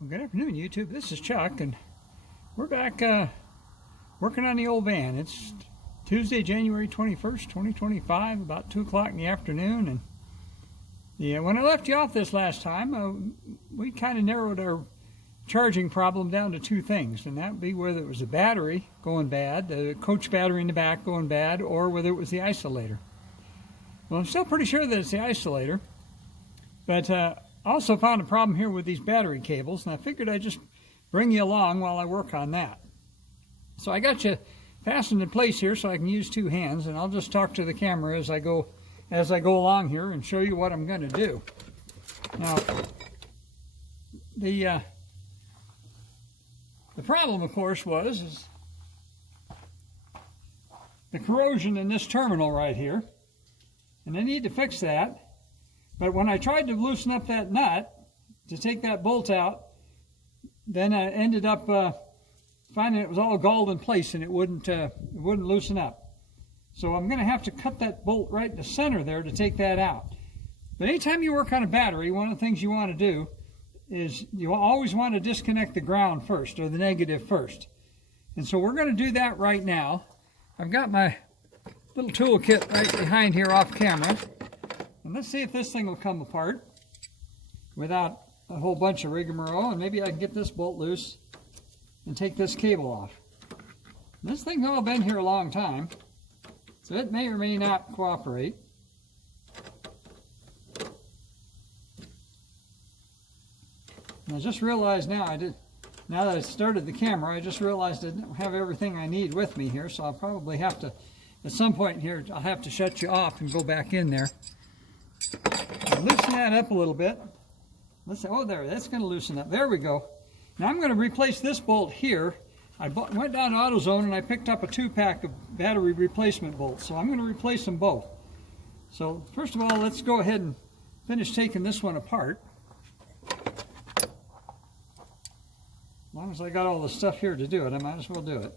Well, good afternoon, YouTube. This is Chuck, and we're back working on the old van. It's Tuesday, January 21st, 2025, about 2 o'clock in the afternoon. And when I left you off this last time, we kind of narrowed our charging problem down to two things, and that would be whether it was the battery going bad, the coach battery in the back going bad, or whether it was the isolator. Well, I'm still pretty sure that it's the isolator, but I also found a problem here with these battery cables, and I figured I'd just bring you along while I work on that. So I got you fastened in place here so I can use two hands, and I'll just talk to the camera as I go along here and show you what I'm going to do. Now, the problem, of course, is the corrosion in this terminal right here, and I need to fix that. But when I tried to loosen up that nut to take that bolt out, then I ended up finding it was all galled in place and it wouldn't loosen up. So I'm going to have to cut that bolt right in the center there to take that out. But anytime you work on a battery, one of the things you want to do is you always want to disconnect the ground first, or the negative first. And so we're going to do that right now. I've got my little toolkit right behind here off camera. And let's see if this thing will come apart without a whole bunch of rigmarole, and maybe I can get this bolt loose and take this cable off. This thing's all been here a long time, so it may or may not cooperate. And I just realized now that I started the camera, I just realized I didn't have everything I need with me here, so I'll probably have to, at some point here, I'll have to shut you off and go back in there. Loosen that up a little bit. Let's say, oh, there, that's going to loosen up. There we go. Now I'm going to replace this bolt here. I went down to AutoZone and I picked up a 2-pack of battery replacement bolts. So I'm going to replace them both. So first of all, let's go ahead and finish taking this one apart. As long as I got all the stuff here to do it, I might as well do it.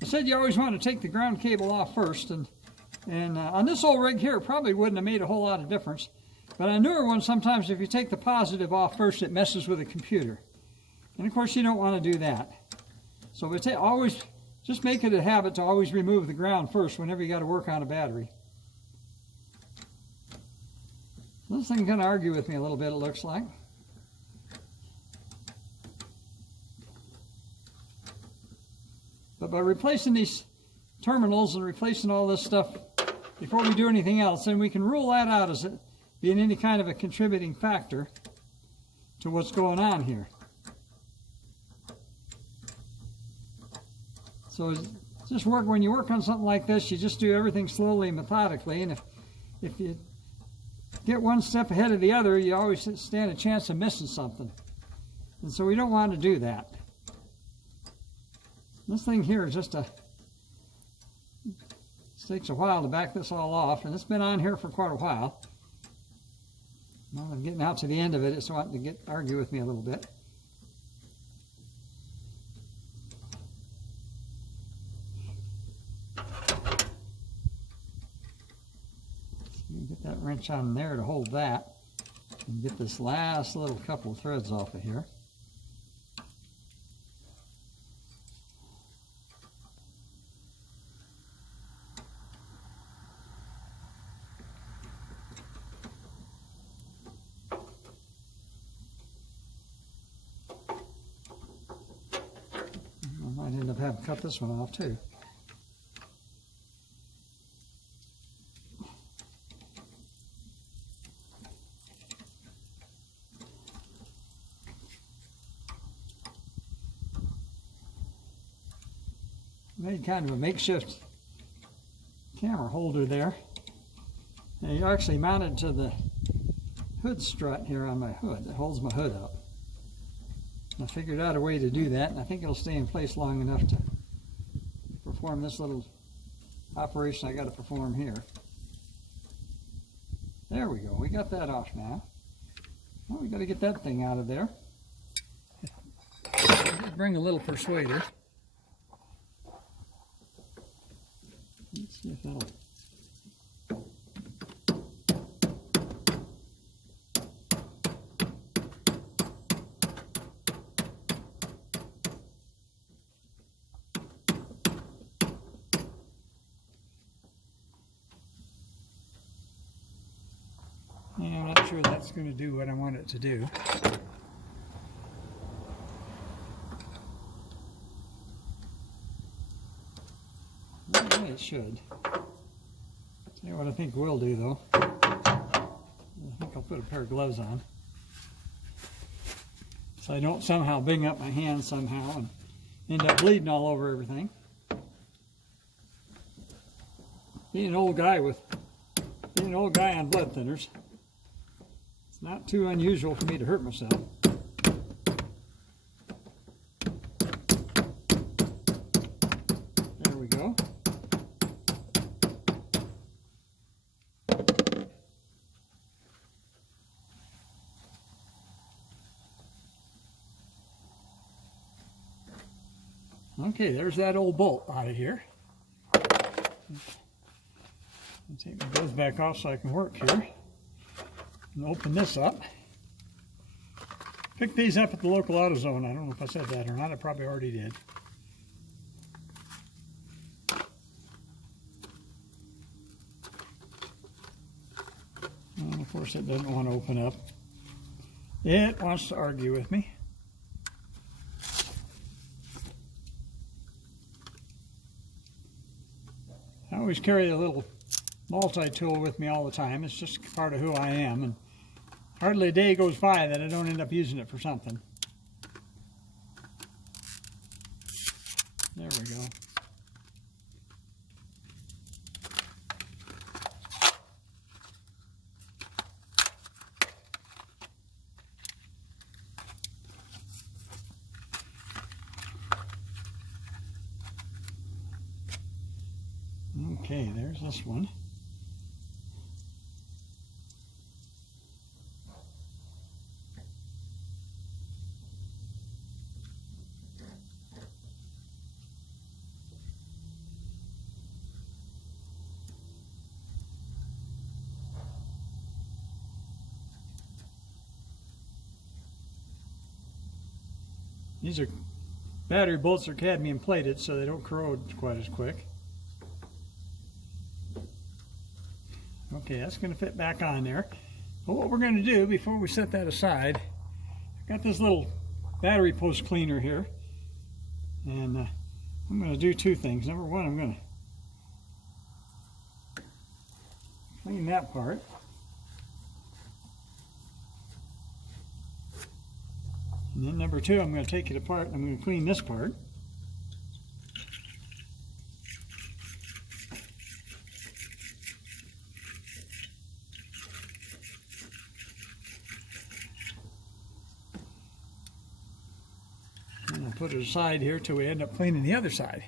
I said you always want to take the ground cable off first, and on this old rig here it probably wouldn't have made a whole lot of difference, but on newer ones sometimes if you take the positive off first it messes with the computer, and of course you don't want to do that. So always just make it a habit to always remove the ground first whenever you got to work on a battery. This thing's going to argue with me a little bit, it looks like. But by replacing these terminals and replacing all this stuff before we do anything else, then we can rule that out as it being any kind of a contributing factor to what's going on here. So just when you work on something like this, you just do everything slowly and methodically, and if you get one step ahead of the other, you always stand a chance of missing something. And so we don't want to do that. This thing here is it takes a while to back this all off, and it's been on here for quite a while. Now I'm getting out to the end of it, it's wanting to argue with me a little bit. So you get that wrench on there to hold that, and get this last little couple of threads off of here. I might end up having to cut this one off too. Made kind of a makeshift camera holder there. And you actually mounted to the hood strut here on my hood that holds my hood up. I figured out a way to do that, and I think it'll stay in place long enough to perform this little operation I got to perform here. There we go. We got that off now. Well, we got to get that thing out of there. Bring a little persuader. Let's see if that'll... Yeah, I'm not sure that's going to do what I want it to do. Yeah, it should. Tell you what I think we'll do though. I think I'll put a pair of gloves on, so I don't somehow bing up my hands somehow and end up bleeding all over everything. Being an old guy on blood thinners, it's not too unusual for me to hurt myself. There we go. Okay, there's that old bolt out of here. I'll take my gloves back off so I can work here. And open this up. Pick these up at the local AutoZone. I don't know if I said that or not. I probably already did. And of course it doesn't want to open up. It wants to argue with me. I always carry a little multi-tool with me all the time. It's just part of who I am, and hardly a day goes by that I don't end up using it for something. There we go. Okay, there's this one. These are battery bolts are cadmium plated, so they don't corrode quite as quick. Okay, that's going to fit back on there. But what we're going to do before we set that aside, I've got this little battery post cleaner here, and I'm going to do two things. Number one, I'm going to clean that part. And then number two, I'm going to take it apart and I'm going to clean this part. And I'll put it aside here till we end up cleaning the other side.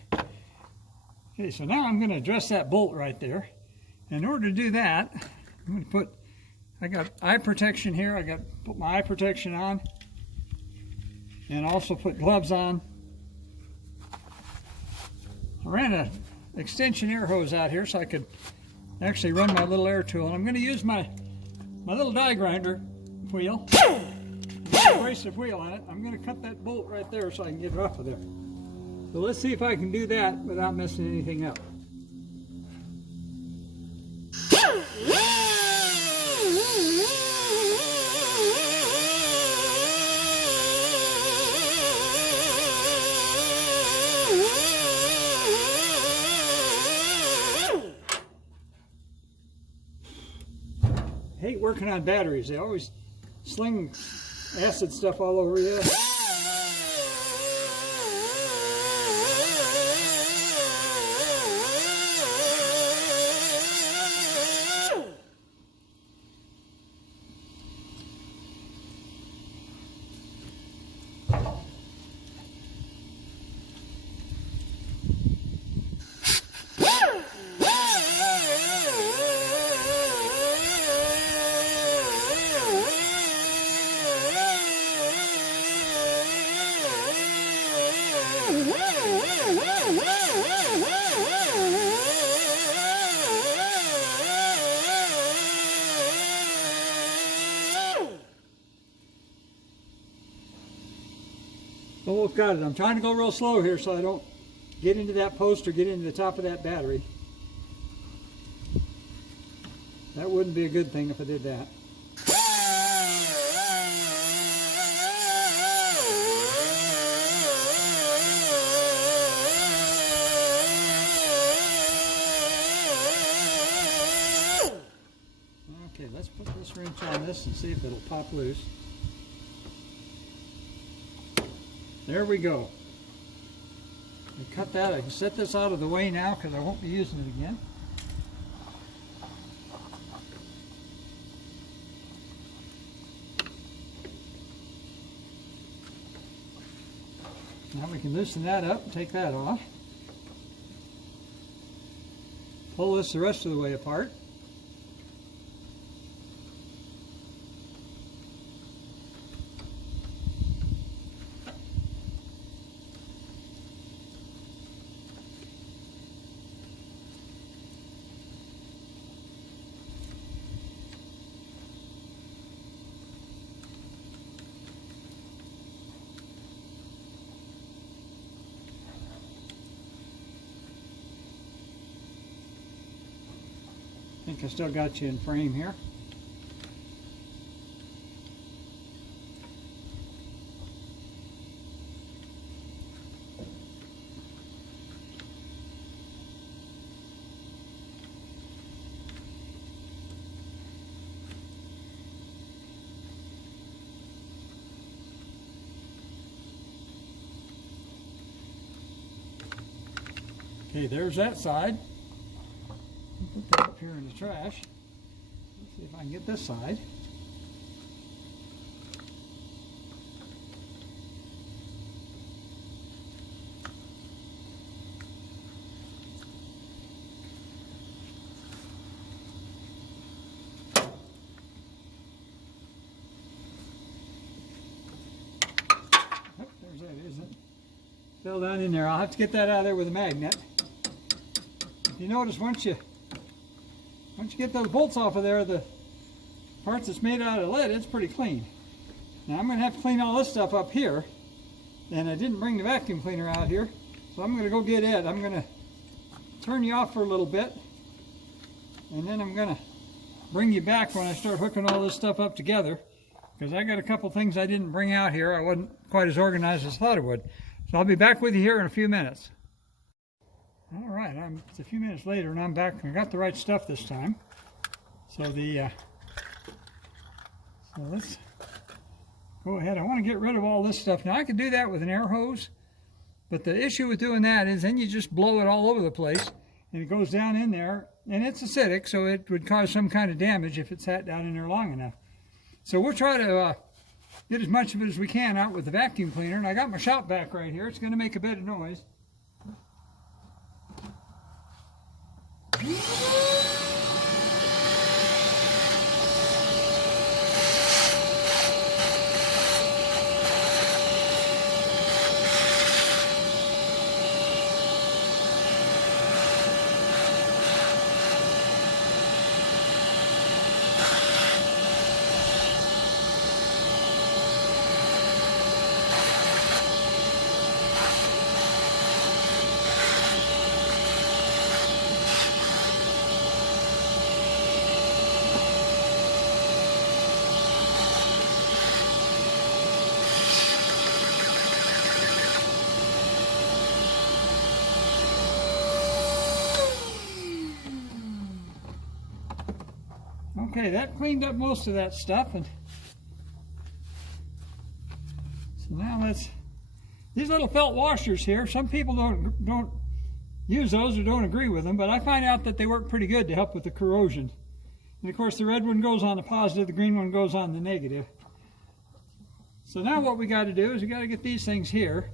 Okay, so now I'm going to address that bolt right there. In order to do that, I'm going to put, I got eye protection here. I got to put my eye protection on. And also put gloves on. I ran an extension air hose out here so I could actually run my little air tool. And I'm going to use my little die grinder wheel, abrasive wheel on it. I'm going to cut that bolt right there so I can get it off of there. So let's see if I can do that without messing anything up. I hate working on batteries. They always sling acid stuff all over you. almost got it. I'm trying to go real slow here so I don't get into that post or get into the top of that battery. That wouldn't be a good thing if I did that. Okay, let's put this wrench on this and see if it'll pop loose. There we go. I cut that. I can set this out of the way now because I won't be using it again. Now we can loosen that up and take that off. Pull this the rest of the way apart. I think I still got you in frame here. Okay, there's that side. Put that up here in the trash. Let's see if I can get this side. Oh, there's that, isn't it? Fell down in there. I'll have to get that out of there with a magnet. If you notice, once you get those bolts off of there, the parts that's made out of lead, it's pretty clean. Now I'm going to have to clean all this stuff up here, and I didn't bring the vacuum cleaner out here, so I'm going to go get it. I'm going to turn you off for a little bit, and then I'm going to bring you back when I start hooking all this stuff up together, because I got a couple things I didn't bring out here. I wasn't quite as organized as I thought I would. So I'll be back with you here in a few minutes. All right, it's a few minutes later and I'm back. I got the right stuff this time. So let's go ahead. I want to get rid of all this stuff. Now I could do that with an air hose, but the issue with doing that is then you just blow it all over the place and it goes down in there, and it's acidic, so it would cause some kind of damage if it sat down in there long enough. So we'll try to get as much of it as we can out with the vacuum cleaner. And I got my shop vac right here. It's going to make a bit of noise. Okay, that cleaned up most of that stuff, and so now these little felt washers here, some people don't use those or don't agree with them, but I find out that they work pretty good to help with the corrosion. And of course the red one goes on the positive, the green one goes on the negative. So now what we got to do is we got to get these things here,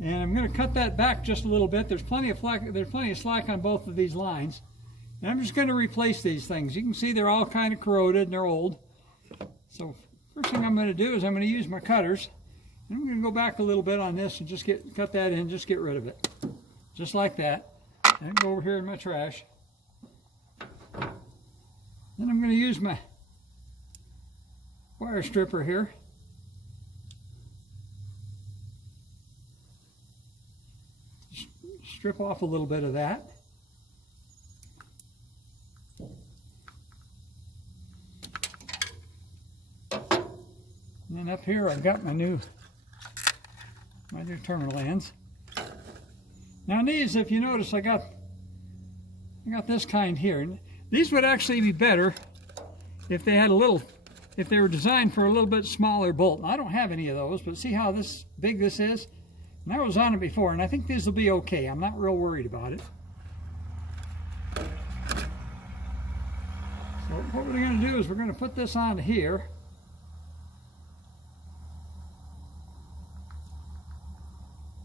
and I'm going to cut that back just a little bit. There's plenty of slack on both of these lines. And I'm just going to replace these things. You can see they're all kind of corroded and they're old. So first thing I'm going to do is I'm going to use my cutters. And I'm going to go back a little bit on this and just cut that in, just get rid of it. Just like that. And go over here in my trash. Then I'm going to use my wire stripper here. strip off a little bit of that. And then up here I've got my new terminal ends. Now these, if you notice, I got this kind here. And these would actually be better if they had if they were designed for a little bit smaller bolt. Now, I don't have any of those, but see how big this is? And I was on it before, and I think these will be okay. I'm not real worried about it. So what we're going to do is we're going to put this on here.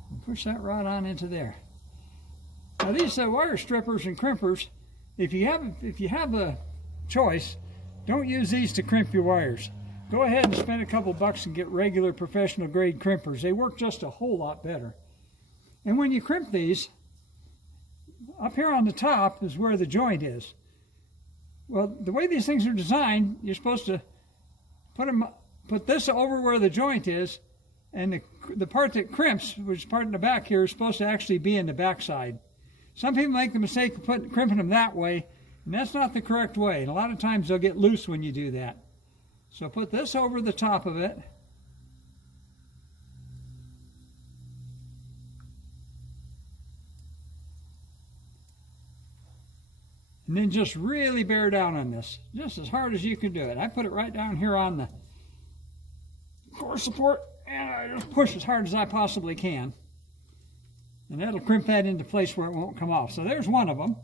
And push that rod on into there. Now these wire strippers and crimpers, if you have a choice, don't use these to crimp your wires. Go ahead and spend a couple bucks and get regular professional grade crimpers. They work just a whole lot better. And when you crimp these, up here on the top is where the joint is. Well, the way these things are designed, you're supposed to put this over where the joint is, and the part that crimps, which is part in the back here, is supposed to actually be in the back side. Some people make the mistake of crimping them that way, and that's not the correct way. And a lot of times they'll get loose when you do that. So put this over the top of it. And then just really bear down on this, just as hard as you can do it. I put it right down here on the core support, and I just push as hard as I possibly can. And that'll crimp that into place where it won't come off. So there's one of them.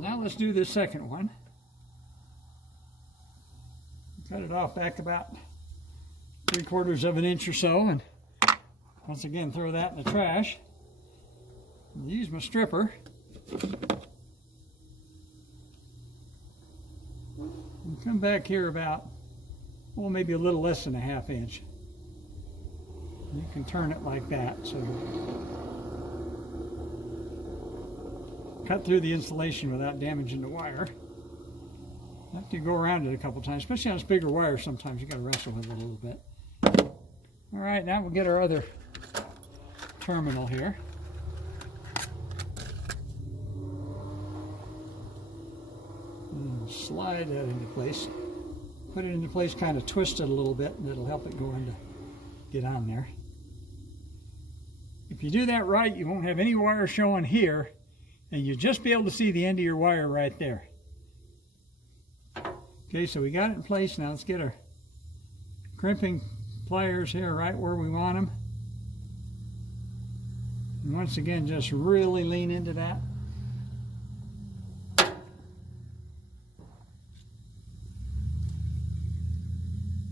Now let's do this second one. Cut it off back about 3/4 of an inch or so, and once again throw that in the trash. And use my stripper. And come back here about, well, maybe a little less than a 1/2 inch. You can turn it like that, so cut through the insulation without damaging the wire. After you go around it a couple times, especially on this bigger wire, sometimes you got to wrestle with it a little bit. All right, now we'll get our other terminal here. And slide that into place. Put it into place, kind of twist it a little bit, and it'll help it get on there. If you do that right, you won't have any wire showing here, and you'll just be able to see the end of your wire right there. Okay, so we got it in place. Now let's get our crimping pliers here right where we want them. And once again, just really lean into that.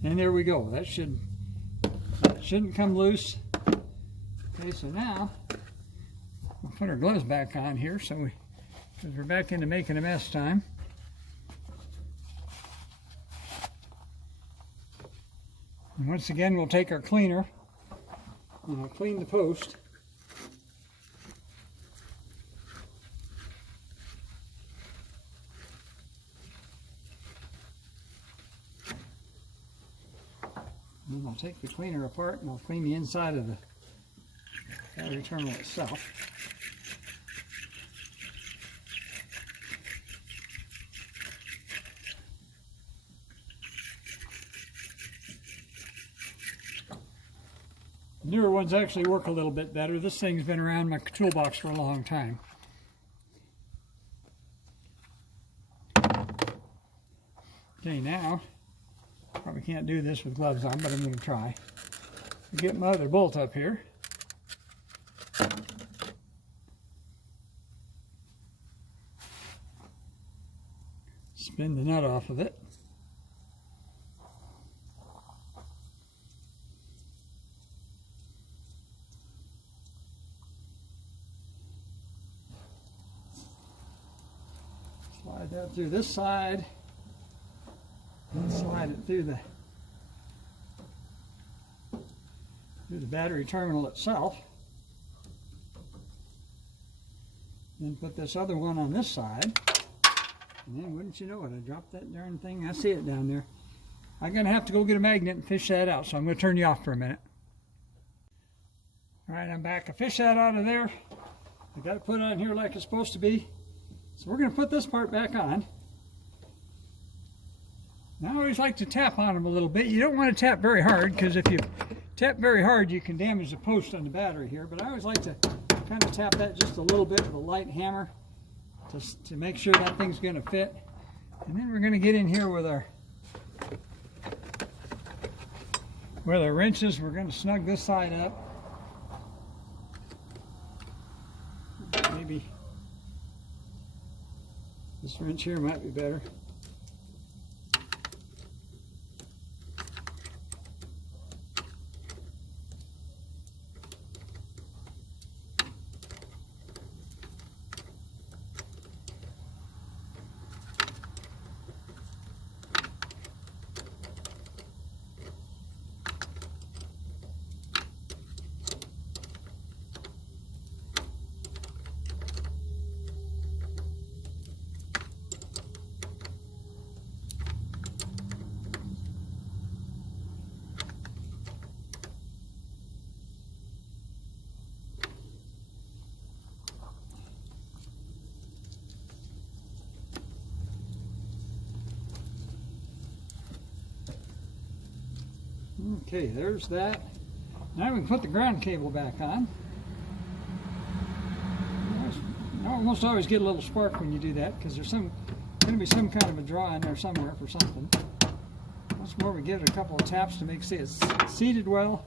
And there we go. That shouldn't come loose. Okay, so now we'll put our gloves back on here, because we're back into making a mess time. And once again, we'll take our cleaner and we'll clean the post. And then I'll take the cleaner apart and I'll clean the inside of the battery terminal itself. Newer ones actually work a little bit better. This thing's been around my toolbox for a long time. Okay, now, probably can't do this with gloves on, but I'm going to try. Get my other bolt up here. Spin the nut off of it. Slide that through this side, and slide it through the battery terminal itself. Then put this other one on this side, and then wouldn't you know it, I dropped that darn thing. I see it down there. I'm going to have to go get a magnet and fish that out, so I'm going to turn you off for a minute. All right, I'm back. I fished that out of there. I got it put on here like it's supposed to be. So we're going to put this part back on. Now I always like to tap on them a little bit. You don't want to tap very hard, because if you tap very hard you can damage the post on the battery here. But I always like to kind of tap that just a little bit with a light hammer to make sure that thing's going to fit. And then we're going to get in here with our wrenches. We're going to snug this side up. Maybe this wrench here might be better. Okay, there's that. Now we can put the ground cable back on. I almost always get a little spark when you do that, because there's going to be some kind of a draw in there somewhere for something. Once more, we give it a couple of taps to make sure it's seated well.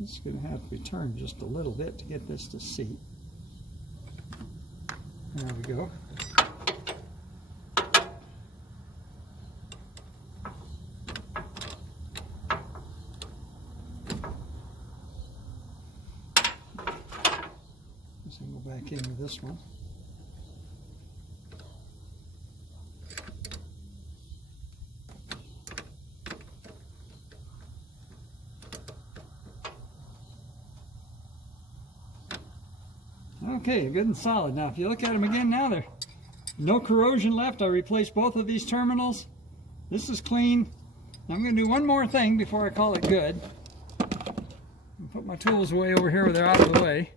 It's going to have to be turned just a little bit to get this to seat. There we go. Let's go back into this one. Okay, good and solid. Now if you look at them again now, there's no corrosion left. I replaced both of these terminals. This is clean. I'm going to do one more thing before I call it good. Put my tools away over here where they're out of the way.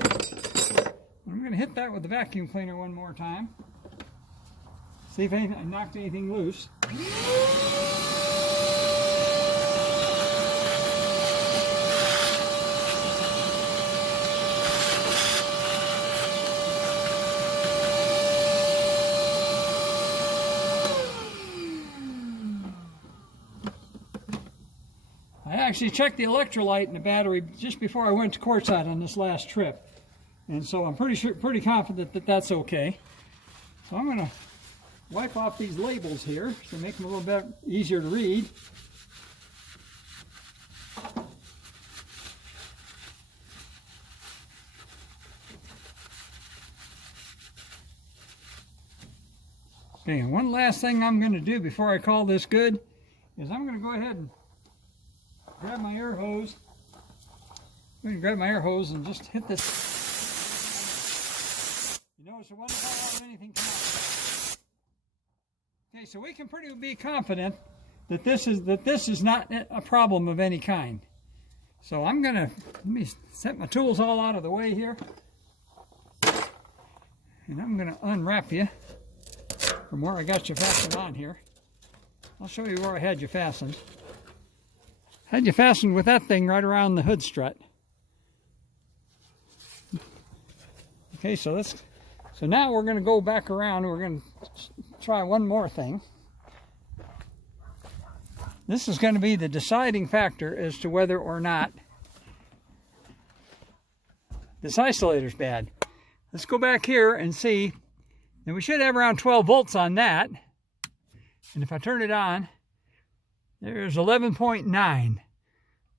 I'm going to hit that with the vacuum cleaner one more time. See if I knocked anything loose. I actually checked the electrolyte in the battery just before I went to quartzsite on this last trip, and so I'm pretty confident that that's okay. So I'm going to wipe off these labels here to make them a little bit easier to read. Okay, and one last thing I'm going to do before I call this good is I'm going to go ahead and grab my air hose. I'm going to grab my air hose and just hit this. You notice it wasn't allowing anything come out. Okay, so we can pretty be confident that this is not a problem of any kind. So I'm going to let me set my tools all out of the way here, and I'm going to unwrap you from where I got you fastened on here. I'll show you where I had you fastened. Had you fastened with that thing right around the hood strut. Okay, so now we're going to go back around and we're going to try one more thing. This is going to be the deciding factor as to whether or not this isolator's bad. Let's go back here and see. And we should have around 12 volts on that. And if I turn it on, there's 11.9.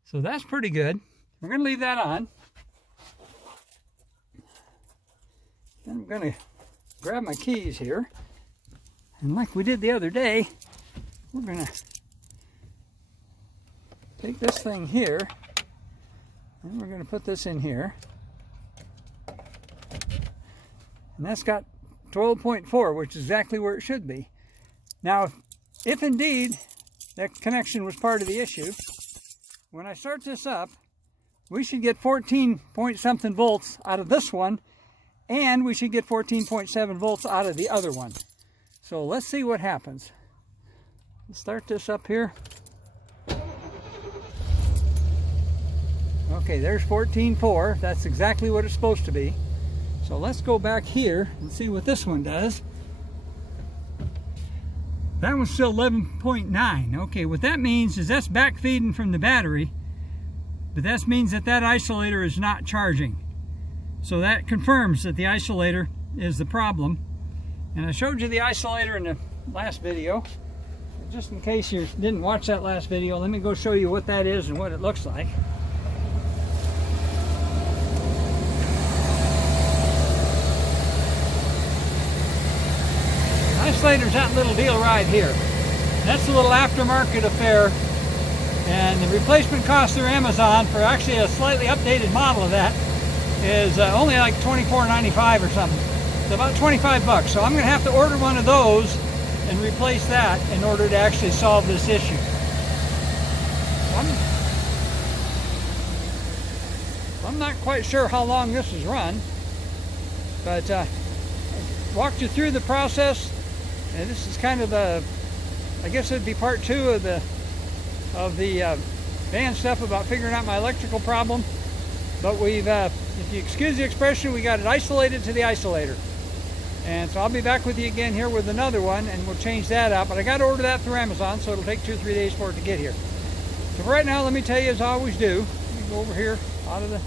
So that's pretty good. We're going to leave that on. I'm going to grab my keys here. And like we did the other day, we're going to take this thing here, and we're going to put this in here. And that's got 12.4, which is exactly where it should be. Now, if indeed that connection was part of the issue, when I start this up, we should get 14 point something volts out of this one, and we should get 14.7 volts out of the other one. So let's see what happens. Let's start this up here. Okay, there's 14.4. That's exactly what it's supposed to be. So let's go back here and see what this one does. That one's still 11.9. Okay, what that means is that's back feeding from the battery, but that means that that isolator is not charging. So that confirms that the isolator is the problem. And I showed you the isolator in the last video. Just in case you didn't watch that last video, let me go show you what that is and what it looks like. Isolator's that little deal right here. That's a little aftermarket affair, and the replacement cost through Amazon for actually a slightly updated model of that is only like $24.95 or something. It's about 25 bucks. So I'm going to have to order one of those and replace that in order to actually solve this issue. I'm not quite sure how long this has run, but I walked you through the process. And this is kind of the, I guess it'd be part 2 of the van stuff about figuring out my electrical problem. But we've, if you excuse the expression, we got it isolated to the isolator. And so I'll be back with you again here with another one, and we'll change that out. But I got to order that through Amazon, so it'll take 2 or 3 days for it to get here. So for right now, let me tell you as I always do. Let me go over here out of the,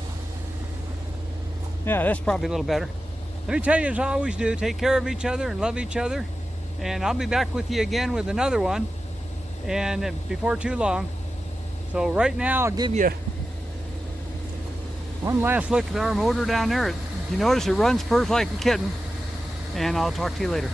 yeah, that's probably a little better. Let me tell you as I always do, take care of each other and love each other. And I'll be back with you again with another one, and before too long. So right now I'll give you one last look at our motor down there. You notice it runs purrs like a kitten, and I'll talk to you later.